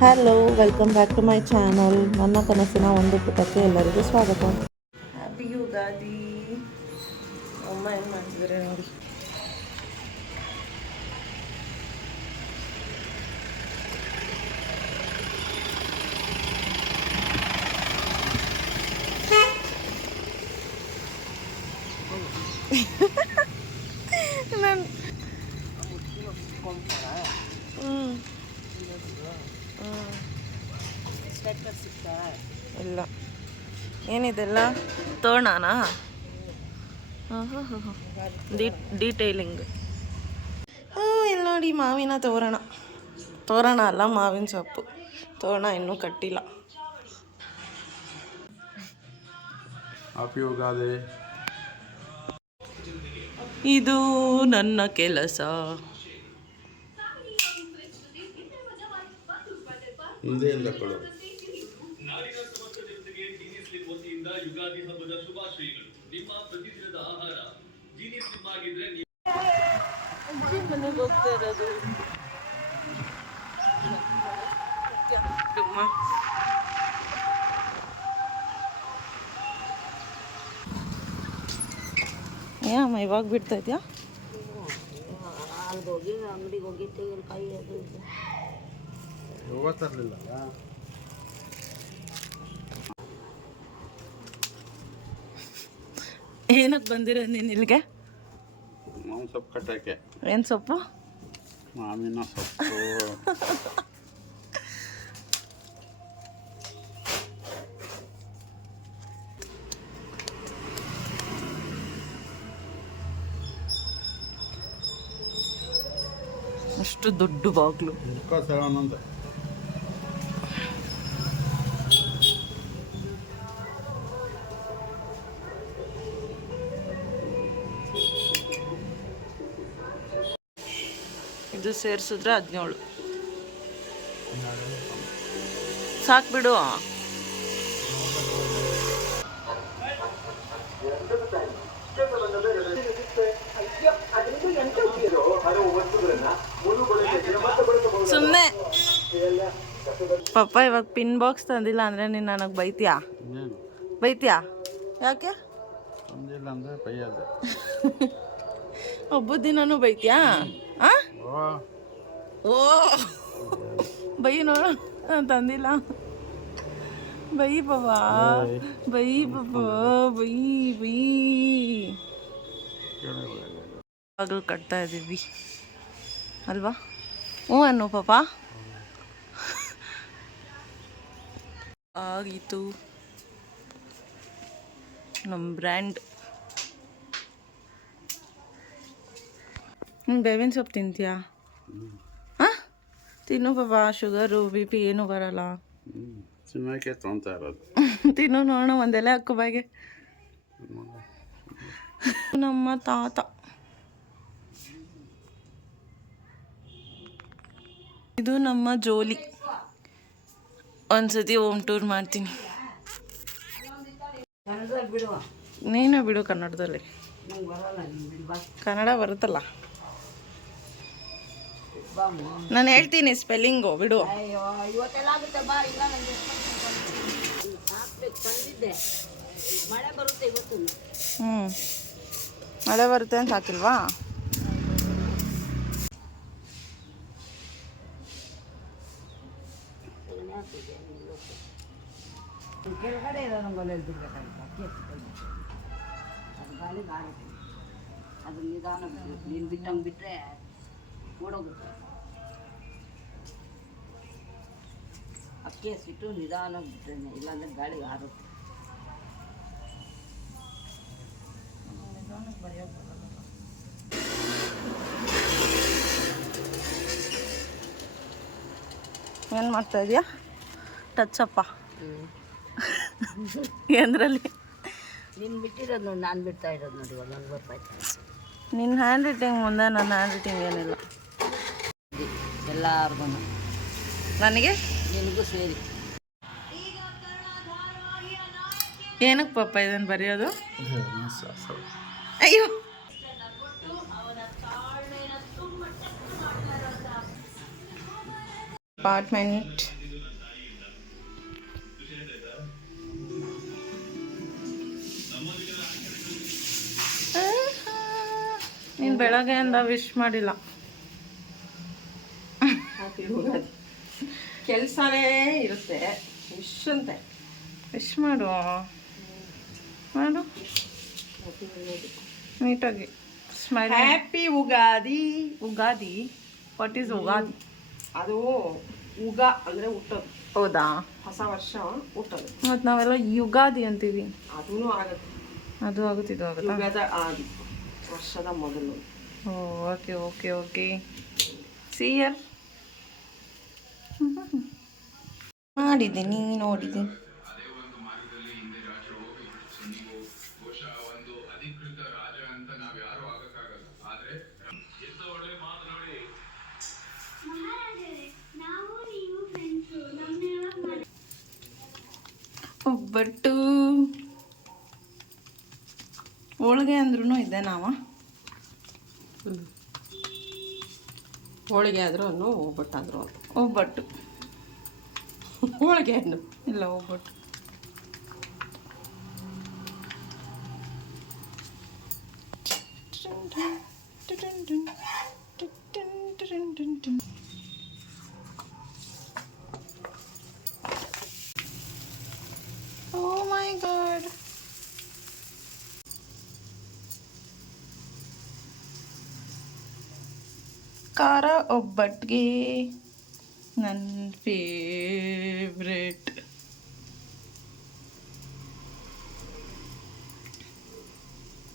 Hello, welcome back to my channel. ನನ್ನ ಕನಸಿನ ಒಂದು ಪುಟಕ್ಕೆ ಎಲ್ಲರಿಗೂ ಸ್ವಾಗತ. ಹ್ಯಾಪಿ ಯುಗಾದಿ. ಅಮ್ಮ ಏನು ಮಾಡ್ತಿದ್ದಾರೆ ನೋಡಿ. ನಾನು ಇಲ್ಲ, ಏನಿದೆಲ್ಲ ತೋರಣನಾ? ಹಾಂ ಹಾಂ ಹಾಂ ಹಾಂ, ಡೀಟೇಲಿಂಗ್. ಇಲ್ಲಿ ನೋಡಿ, ಮಾವಿನ ತೋರಣ ಅಲ್ಲ, ಮಾವಿನ ಸೊಪ್ಪು. ತೋರಣ ಇನ್ನೂ ಕಟ್ಟಿಲ್ಲ. ಹ್ಯಾಪಿ ಯುಗಾದಿ. ಇದು ನನ್ನ ಕೆಲಸ. ಹಿಂದೆ ಇಲ್ಲ ಕೊಡು. ಯುಗಾದಿ ಹಬ್ಬದ ಶುಭಾಶಯಗಳು. ನಿಮ್ಮ ಪ್ರತಿದಿನದ ಆಹಾರ ಜೀನಿ ಸ್ಲಿಮ್ ಆಗಿದ್ರೆ ಮನೆಗೆ ಹೋಗ್ತಾ ಇರೋದು. ಏನಮ್ಮ ಇವಾಗ ಬಿಡ್ತಾ ಇದೆಯಾ? ಹೋಗಿ ಅಂಗಡಿಗೆ ಹೋಗಿ ತೆಂಗಿನಕಾಯಿ ಅದು ತರಲಿಲ್ಲ. ಏನಕ್ಕೆ ಬಂದಿರೋ ನೀನು ಇಲ್ಲಿಗೆ? ಮಾವಿನ ಸೊಪ್ಪು ಕಟ್ಟಕ್ಕೆ. ಏನು ಸೊಪ್ಪು? ಮಾವಿನ ಸೊಪ್ಪು. ಅಷ್ಟು ದೊಡ್ಡ ಬಾಗ್ಲು. ಇದು ಸೇರಿಸಿದ್ರೆ 17. ಸಾಕು ಬಿಡು. ಸುಮ್ಮನೆ ಪಪ್ಪ ಇವಾಗ ಪಿನ್ ಬಾಕ್ಸ್ ತಂದಿಲ್ಲ ಅಂದರೆ ನೀನು ನನಗೆ ಬೈತೀಯಾ? ಯಾಕೆ? ಹಬ್ಬದ ದಿನನೂ ಬೈತೀಯಾ? ಓ ಬೈ ನೋಡು, ನಾನು ತಂದಿಲ್ಲ. ಬೈ ಬಾಬಾ, ಬೈ ಬಾಗಿಲು ಕಟ್ತಾ ಇದ್ದೀವಿ ಅಲ್ವಾ? ಹ್ಞೂ ಅನ್ನು ಪಾಪ. ಆಗಿತ್ತು ನಮ್ಮ ಬ್ರ್ಯಾಂಡ್. ಬೇವಿನ ಸೊಪ್ಪು ತಿಂತೀಯಾ? ಹಾಂ, ತಿನ್ನು ಪಾಪ. ಶುಗರು BP ಏನೂ ಬರಲ್ಲ. ತಿನ್ನೋಕೆ ತೊಗೊತಾ ಇರೋದು. ತಿನ್ನು ನೋಡೋಣ, ಒಂದೆಲೆ ಹಾಕು ಬಾಯಿಗೆ. ನಮ್ಮ ತಾತ. ಇದು ನಮ್ಮ ಜೋಲಿ. ಒಂದ್ಸತಿ ಹೋಮ್ ಟೂರ್ ಮಾಡ್ತೀನಿ. ನೀನು ಬಿಡು ಕನ್ನಡದಲ್ಲಿ. ಕನ್ನಡ ಬರುತ್ತಲ್ಲ, ನಾನು ಹೇಳ್ತೀನಿ ಸ್ಪೆಲ್ಲಿಂಗು, ಬಿಡು. ಮಳೆ ಬರುತ್ತೆ ಅಂತ ಹಾಕಿಲ್ವಾ? ಕೆಳಗಡೆ ಅದು ನಿಧಾನ ನೀನು ಬಿಟ್ಟಂಗೆ ಬಿಟ್ಟರೆ ಓಡೋಗುತ್ತೆ. ಅಕ್ಕಿ ಹಸಿಟ್ಟು ನಿಧಾನ ಬಿಟ್ಟರೆ, ಇಲ್ಲಾಂದರೆ ಗಾಳಿ ಆರುತ್ತೆ. ಏನು ಮಾಡ್ತಾ ಇದೆಯಾ? ಟಚ್ಚಪ್ಪ ಎಂದ್ರಲ್ಲಿ? ನೀನು ಬಿಟ್ಟಿರೋದು ನೋಡಿ, ನಾನು ಬಿಡ್ತಾ ಇರೋದು ನೋಡಿ. ಇವಾಗ ನಂಗೆ ಬರ್ತಾಯಿತ್ತು. ನಿನ್ನ ಹ್ಯಾಂಡ್ ರೈಟಿಂಗ್ ಮುಂದೆ ನನ್ನ ಹ್ಯಾಂಡ್ ರೈಟಿಂಗ್ ಏನಿಲ್ಲ. ಎಲ್ಲರಿಗೂ, ನನಗೆ ನಿನಗೂ ಸೇರಿ. ಏನಕ್ಕೆ ಪಾಪ ಇದನ್ನು ಬರೆಯೋದು? ಅಯ್ಯೋ, ಅಪಾರ್ಟ್ಮೆಂಟ್ ನೀನು ಬೆಳಗ್ಗೆಯಿಂದ ವಿಶ್ ಮಾಡಿಲ್ಲ. ಹ್ಯಾಪಿ ಯುಗಾದಿ. ಕೆಲಸನೇ ಇರುತ್ತೆ ವಿಶ್ ವಿಶ್ ಮಾಡು ಮಾಡು ನೀಟಾಗಿ smile. Happy Ugadi. Ugadi, what is Ugadi? ಅದು ಯುಗ ಅಂದರೆ ಹುಟ್ಟೋದು, ಹೌದಾ? ಹೊಸ ವರ್ಷ ಹುಟ್ಟೋದು. ಮತ್ತು ನಾವೆಲ್ಲ ಯುಗಾದಿ ಅಂತೀವಿ. ಅದೂ ಆಗುತ್ತೆ. ಅದು ಆಗುತ್ತೆ, ಇದು ಆಗುತ್ತಾ? ಯುಗದ ಆದಿ, ವರ್ಷದ ಮೊದಲು. Okay okay okay. ಸಿಯರ್ ಮಾಡಿದ್ದೀನಿ, ನೋಡಿದ್ದೀನಿ. ಒಬ್ಬಟ್ಟು ಹೋಳಿಗೆ ಅಂದ್ರೂ ಇದೆ ನಾವ. ಹೋಳಿಗೆ ಆದರೂ ಒಬ್ಬಟ್ಟಾದರೂ ಒಬ್ಬಟ್ಟು ಹೋಳಿಗೆ ಹಣ್ಣು ಇಲ್ಲ, ಒಬ್ಬಟ್ಟು. Oh my god. ಖಾರ ಒಬ್ಬಟ್ಟಿಗೆ ನನ್ನ ಫೇವ್ರೆಟ್.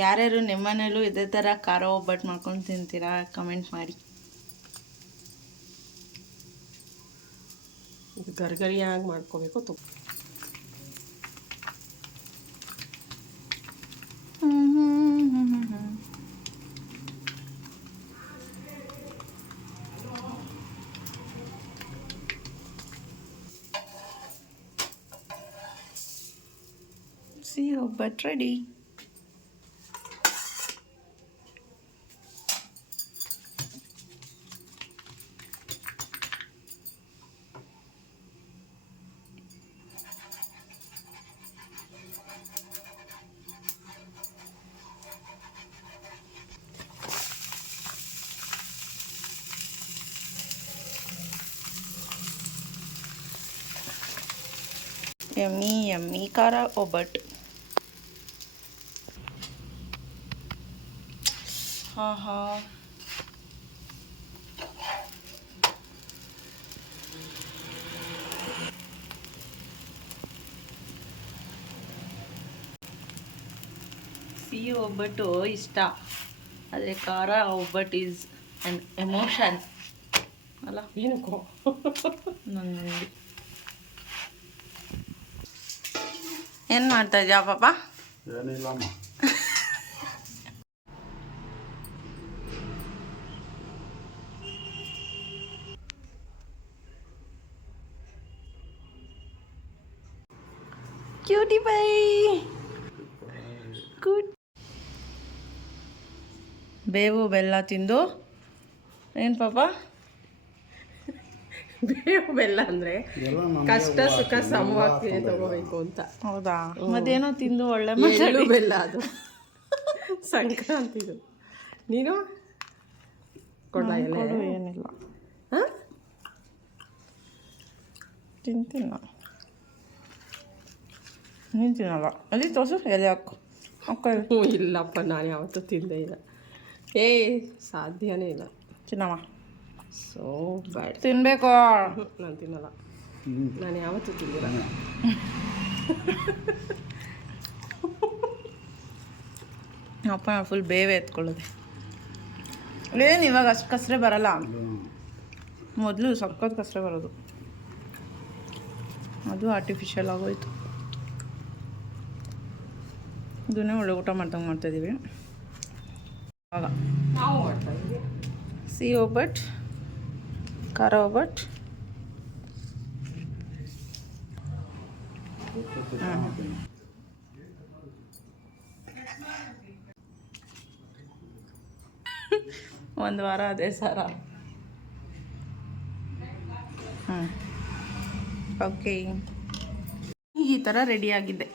ಯಾರ್ಯಾರು ನಿಮ್ಮನೇಲೂ ಇದೇ ಥರ ಖಾರ ಒಬ್ಬಟ್ಟು ಮಾಡ್ಕೊಂಡು ತಿಂತೀರಾ? ಕಮೆಂಟ್ ಮಾಡಿ. ಗರಿಗರಿಯಾಗಿ ಮಾಡ್ಕೋಬೇಕು. See, ಒಬ್ಬಟ್ಟು ರೆಡಿ. ಯಮ್ಮಿ ಯಮ್ಮಿ ಖಾರ ಒಬ್ಬಟ್ಟು. ಹಾ ಸಿಹಿ ಒಬ್ಬಟ್ಟು ಇಷ್ಟ, ಆದರೆ ಖಾರ ಒಬ್ಬಟ್ಟು ಈಸ್ ಆ್ಯನ್ ಎಮೋಷನ್ ಅಲ್ಲ? ಏನಕ್ಕೋ ನನಗೆ ಏನು ಮಾಡ್ತಾ ಇದ್ಯಾ ಪಾಪ? ಏನಿಲ್ಲಮ್ಮ. Cutie bye good. ಬೇವು ಬೆಲ್ಲ ತಿಂದು ಏನು ಪಾಪ? ಬೇವು ಬೆಲ್ಲ ಅಂದರೆ ಕಷ್ಟ ಸುಖ ಸಮವಾಗಿ ತಗೋಬೇಕು ಅಂತ. ಹೌದಾ? ಮತ್ತೇನೋ ತಿಂದು ಒಳ್ಳೆ ಎಳ್ಳು ಬೆಲ್ಲ ಅದು ಸಂಕ್ರಾಂತಿದು. ನೀನು ಕೊಡ ಏನಿಲ್ಲ, ಹಾಂ ತಿಂತೀನಿ ನಾನು. ನೀನು ತಿನ್ನಲ್ಲ? ಅಲ್ಲಿ ತೋರಿಸು, ಎಲೆ ಹಾಕು. ಹ್ಞೂ ಇಲ್ಲಪ್ಪ, ನಾನು ಯಾವತ್ತೂ ತಿಂದೇ ಇಲ್ಲ. ಸಾಧ್ಯನೇ ಇಲ್ಲ. ತಿನ್ನಮ್ಮ. So bad. ತಿನ್ನಬೇಕು. ನಾನು ತಿನ್ನಲ್ಲ, ನಾನು ಯಾವತ್ತೂ ತಿಂದಿಲ್ಲ. ಅಪ್ಪ ಫುಲ್ ಬೇವೆ ಎತ್ಕೊಳ್ಳೋದೆ. ಏನು ಇವಾಗ ಅಷ್ಟು ಕಸರೆ ಬರಲ್ಲ, ಮೊದಲು ಸಕ್ಕತ್ ಕಸರೆ ಬರೋದು. ಅದು ಆರ್ಟಿಫಿಷಿಯಲ್ ಆಗೋಯ್ತು. ಇದನ್ನೇ ಒಳ್ಳೆ ಊಟ ಮಾಡ್ದಂಗೆ ಮಾಡ್ತಾಯಿದ್ದೀವಿ ಆಗ. ನಾವು ಮಾಡ್ತಾಯಿದ್ವಿ ಸಿಹಿ ಒಬ್ಬಟ್ಟು, ಖಾರ ಒಬ್ಬಟ್ಟು. ಒಂದು ವಾರ ಅದೇ ಸಾರ. ಓಕೆ, ಈ ಥರ ರೆಡಿಯಾಗಿದ್ದೆ.